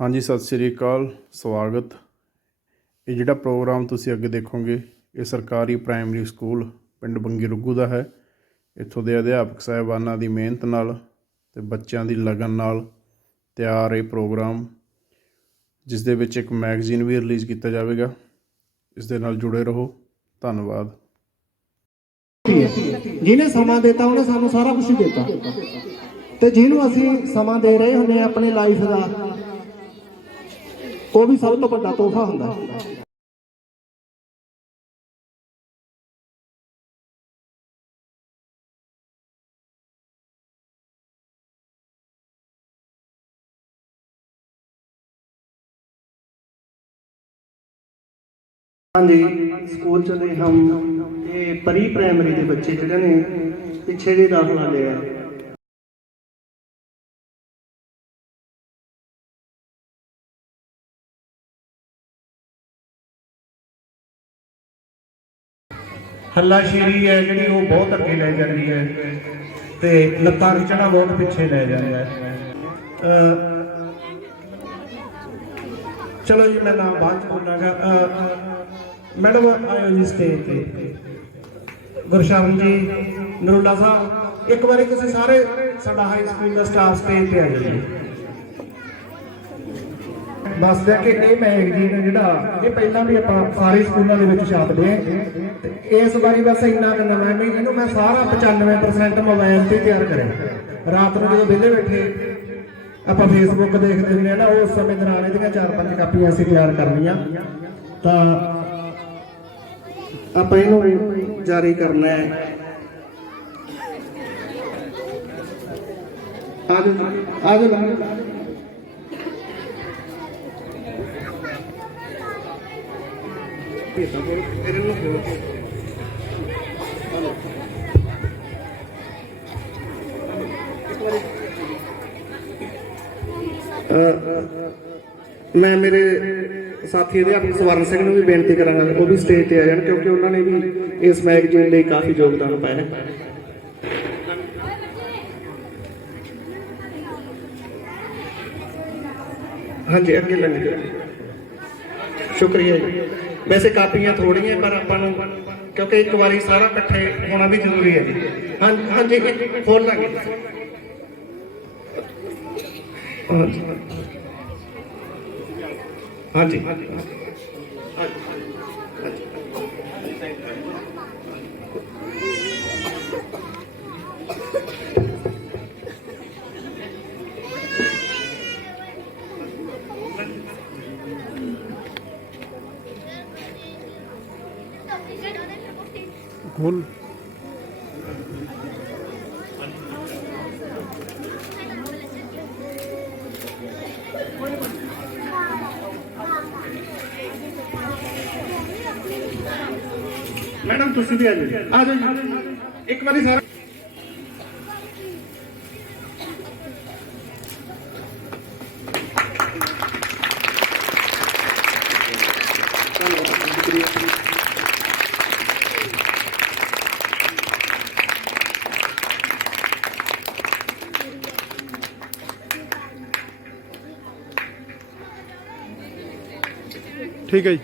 ਹਾਂਜੀ, ਸਤਿ ਸ੍ਰੀ ਅਕਾਲ, ਸਵਾਗਤ। ਇਹ ਜਿਹੜਾ ਪ੍ਰੋਗਰਾਮ ਤੁਸੀਂ ਅੱਗੇ ਦੇਖੋਗੇ, ਇਹ ਸਰਕਾਰੀ ਪ੍ਰਾਇਮਰੀ ਸਕੂਲ ਪਿੰਡ ਬੰਗੀ ਰੁੱਗੂ ਦਾ ਹੈ। ਇੱਥੋਂ ਦੇ ਅਧਿਆਪਕ ਸਾਹਿਬਾਨਾਂ ਦੀ ਮਿਹਨਤ ਨਾਲ ਤੇ ਬੱਚਿਆਂ ਦੀ ਲਗਨ ਨਾਲ ਤਿਆਰ ਇਹ ਪ੍ਰੋਗਰਾਮ, ਜਿਸ ਦੇ ਵਿੱਚ ਇੱਕ ਮੈਗਜ਼ੀਨ ਵੀ ਰਿਲੀਜ਼ ਕੀਤਾ ਜਾਵੇਗਾ। ਇਸ ਦੇ ਨਾਲ ਜੁੜੇ ਰਹੋ। ਧੰਨਵਾਦ। ਜਿਹਨੇ ਸਮਾਂ ਦਿੱਤਾ, ਉਹਨੇ ਸਾਨੂੰ ਸਾਰਾ ਕੁਝ ਦਿੱਤਾ। ਤੇ ਜਿਹਨੂੰ ਅਸੀਂ ਸਮਾਂ ਦੇ ਰਹੇ ਹੁੰਦੇ ਹਾਂ ਆਪਣੀ ਲਾਈਫ ਦਾ ਉਹ ਵੀ ਸਭ ਤੋਂ ਵੱਡਾ ਤੋਹਫਾ ਹੁੰਦਾ ਹੈ। ਹਾਂਜੀ, ਸਕੂਲ ਚਲੇ ਹਮ, ਇਹ ਪ੍ਰੀ ਪ੍ਰਾਇਮਰੀ ਦੇ ਬੱਚੇ ਜਿਹੜੇ ਨੇ, ਪਿੱਛੇ ਜੇ ਦਾਖਲਾ ਲਿਆ। ਹੱਲਾਸ਼ੇਰੀ ਹੈ ਜਿਹੜੀ ਉਹ ਬਹੁਤ ਅੱਗੇ ਲੈ ਜਾਂਦੀ ਹੈ ਤੇ ਲੱਤਾਂ ਖਿੱਚਣਾ ਬਹੁਤ ਪਿੱਛੇ ਲੈ ਜਾਂਦਾ ਹੈ। ਚਲੋ ਜੀ, ਮੈਂ ਨਾਮ ਬਾਅਦ ਚ ਬੋਲਾਂਗਾ। ਮੈਡਮ, ਆਇਓ ਜੀ ਸਟੇਜ ਤੇ। ਗੁਰਸ਼ਰਨ ਜੀ, ਨਰੂਲਾ ਸਾਹਿਬ, ਇੱਕ ਵਾਰੀ ਤੁਸੀਂ ਸਾਰੇ ਸਾਡਾ ਹਾਈ ਸਕੂਲ ਦਾ ਸਟਾਫ ਸਟੇਜ ਤੇ ਆ ਜਾਓ ਜੀ ਕਿ ਇਹ ਮੈਗਜ਼ੀਨ ਜਿਹੜਾ, ਇਹ ਪਹਿਲਾਂ ਵੀ ਆਪਾਂ ਸਾਰੇ ਸਕੂਲਾਂ ਦੇ ਵਿੱਚ ਛਾਪਦੇ ਆ। ਤੇ ਇਸ ਵਾਰੀ ਬਸ ਇੰਨਾ ਕੁ ਨਵਾਂ ਵੀ ਇਹਨੂੰ ਮੈਂ ਸਾਰਾ 95% ਮੋਬਾਈਲ ਤੇ ਤਿਆਰ ਕਰਿਆ। ਰਾਤ ਨੂੰ ਜਦੋਂ ਵਿਹਲੇ ਬੈਠੇ, ਆਪਾਂ ਫੇਸਬੁੱਕ ਦੇਖਦੇ ਹੁੰਦੇ ਆ ਨਾ, ਉਸ ਸਮੇਂ ਦੌਰਾਨ ਇਹਦੀਆਂ ਚਾਰ ਪੰਜ ਕਾਪੀਆਂ ਅਸੀਂ ਤਿਆਰ ਕਰਨੀਆਂ। ਤਾਂ ਆਪਾਂ ਇਹਨੂੰ ਜਾਰੀ ਕਰਨਾ ਹੈ। ਆਜੋ ਆਜੋ ਮੈਂ ਮੇਰੇ ਸਾਥੀ ਅਧਿਆਪਕ ਸਵਰਨ ਸਿੰਘ ਨੂੰ ਵੀ ਬੇਨਤੀ ਕਰਾਂਗਾ ਉਹ ਵੀ ਸਟੇਜ ਤੇ ਆ ਜਾਣ, ਕਿਉਂਕਿ ਉਹਨਾਂ ਨੇ ਵੀ ਇਸ ਮੈਗਜ਼ੀਨ ਲਈ ਕਾਫੀ ਯੋਗਦਾਨ ਪਾਇਆ ਹੈ। ਹਾਂਜੀ, ਅੱਗੇ ਲੰਘ ਸ਼ੁਕਰੀਆ ਜੀ। ਵੈਸੇ ਕਾਪੀਆਂ ਥੋੜੀਆਂ ਪਰ ਆਪਾਂ ਨੂੰ, ਕਿਉਂਕਿ ਇੱਕ ਵਾਰੀ ਸਾਰਾ ਇਕੱਠੇ ਹੋਣਾ ਵੀ ਜ਼ਰੂਰੀ ਹੈ ਜੀ। ਹਾਂ, ਹਾਂਜੀ ਇੱਕ ਖੋਲ ਲਾਂਗੇ ਹਾਂਜੀ। ਹਾਂਜੀ। ਖੋਲ ਮੈਡਮ ਤੁਸੀਂ ਵੀ ਆ ਜਾਓ ਆ ਜਾਓ ਜੀ ਇੱਕ ਵਾਰੀ ਸਾਰਾ ਠੀਕ ਹੈ ਜੀ।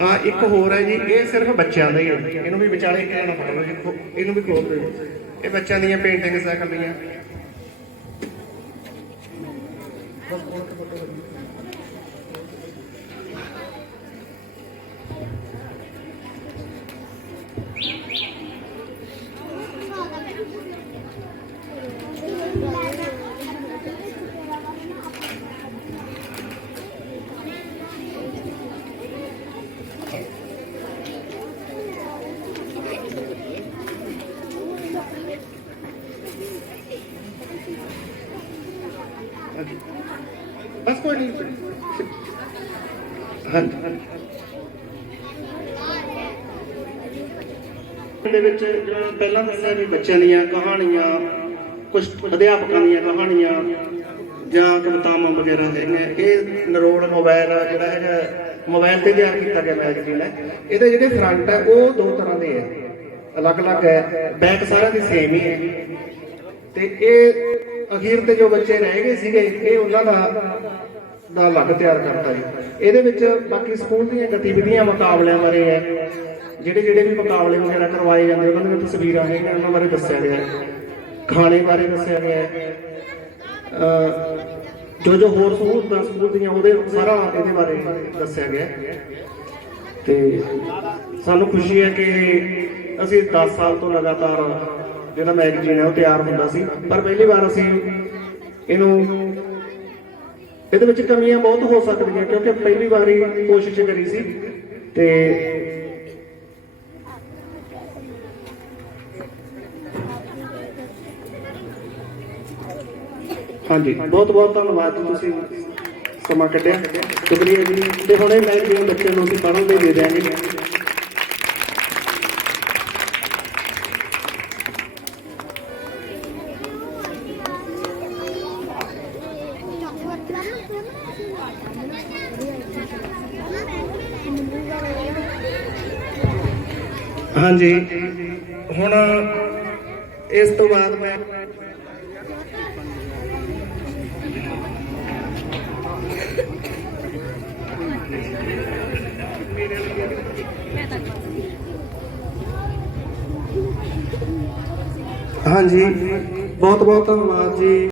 ਆ ਇੱਕ ਹੋਰ ਹੈ ਜੀ, ਇਹ ਸਿਰਫ ਬੱਚਿਆਂ ਦਾ ਹੀ ਹੈ। ਇਹਨੂੰ ਵੀ ਵਿਚਾਲੇ ਕਹਿਣਾ ਪੜੋ ਜੀ, ਇਹਨੂੰ ਵੀ ਖੋਲ ਦਿਓ। ਇਹ ਬੱਚਿਆਂ ਦੀਆਂ ਪੇਂਟਿੰਗਸ ਆ ਕੱਲੀਆਂ ਬਸ ਕੋਈ ਨਹੀਂ। ਹਾਂਜੀ। ਦੇ ਵਿੱਚ ਜਿਹੜਾ ਪਹਿਲਾਂ ਦੱਸਿਆ ਵੀ ਬੱਚਿਆਂ ਦੀਆਂ ਕਹਾਣੀਆਂ ਕੁਝ ਅਧਿਆਪਕਾਂ ਦੀਆਂ ਕਹਾਣੀਆਂ ਜਾਂ ਕਵਿਤਾਵਾਂ ਵਗੈਰਾ ਹੈਗੀਆਂ ਇਹ ਨਰੋਲ ਮੋਬਾਈਲ ਜਿਹੜਾ ਹੈਗਾ ਮੋਬਾਈਲ ਤੇ ਤਿਆਰ ਕੀਤਾ ਗਿਆ ਮੈਗਜ਼ੀਨ ਹੈ। ਇਹਦੇ ਜਿਹੜੇ ਫਰੰਟ ਹੈ, ਉਹ ਦੋ ਤਰ੍ਹਾਂ ਦੇ ਹੈ। ਅਲੱਗ-ਅਲੱਗ ਹੈ। ਬੈਕ ਸਾਰਿਆਂ ਦੀ ਸੇਮ ਹੀ ਹੈ। ਤੇ ਇਹ ਅਖੀਰ ਤੇ ਜੋ ਬੱਚੇ ਰਹਿ ਗਏ ਸੀਗੇ, ਇਹ ਉਹਨਾਂ ਦਾ ਦਾ ਅਲੱਗ ਤਿਆਰ ਕਰਤਾ ਜੀ। ਇਹਦੇ ਵਿੱਚ ਬਾਕੀ ਸਕੂਲ ਦੀਆਂ ਗਤੀਵਿਧੀਆਂ ਮੁਕਾਬਲਿਆਂ ਬਾਰੇ ਹੈ। ਜਿਹੜੇ ਜਿਹੜੇ ਵੀ ਮੁਕਾਬਲੇ ਵਗੈਰਾ ਕਰਵਾਏ ਜਾਂਦੇ, ਉਹਨਾਂ ਦੀਆਂ ਤਸਵੀਰਾਂ ਹੈਗੀਆਂ ਉਹਨਾਂ ਬਾਰੇ ਦੱਸਿਆ ਗਿਆ ਖਾਣੇ ਬਾਰੇ ਦੱਸਿਆ ਗਿਆ ਜੋ ਜੋ ਹੋਰ ਸਹੂਲਤਾਂ ਸਕੂਲ ਦੀਆਂ, ਉਹਦੇ ਸਾਰਾ ਇਹਦੇ ਬਾਰੇ ਦੱਸਿਆ ਗਿਆ ਤੇ ਸਾਨੂੰ ਖੁਸ਼ੀ ਹੈ ਕਿ ਅਸੀਂ 10 ਸਾਲ ਤੋਂ ਲਗਾਤਾਰ ਜਿਹੜਾ ਮੈਗਜ਼ੀਨ ਹੈ, ਉਹ ਤਿਆਰ ਹੁੰਦਾ ਸੀ। ਪਰ ਪਹਿਲੀ ਵਾਰ ਅਸੀਂ ਇਹਨੂੰ ਇਹਦੇ ਵਿੱਚ ਕਮੀਆਂ ਬਹੁਤ ਹੋ ਸਕਦੀਆਂ, ਕਿਉਂਕਿ ਪਹਿਲੀ ਵਾਰੀ ਕੋਸ਼ਿਸ਼ ਕਰੀ ਸੀ। ਤੇ ਹਾਂਜੀ, ਬਹੁਤ ਬਹੁਤ ਧੰਨਵਾਦ ਤੁਸੀਂ ਸਮਾਂ ਕੱਢਿਆ। ਸ਼ੁਕਰੀਆ ਜੀ, ਤੇ ਹੁਣ ਇਹ ਮੈਗਜ਼ੀਨ ਬੱਚੇ ਨੂੰ ਅਸੀਂ ਪੜ੍ਹਨ ਲਈ ਦੇ ਦਿਆਂਗੇ। ਹਾਂਜੀ। ਹੁਣ ਇਸ ਤੋਂ ਬਾਅਦ ਮੈਂ ਹਾਂਜੀ। ਬਹੁਤ ਬਹੁਤ ਧੰਨਵਾਦ ਜੀ।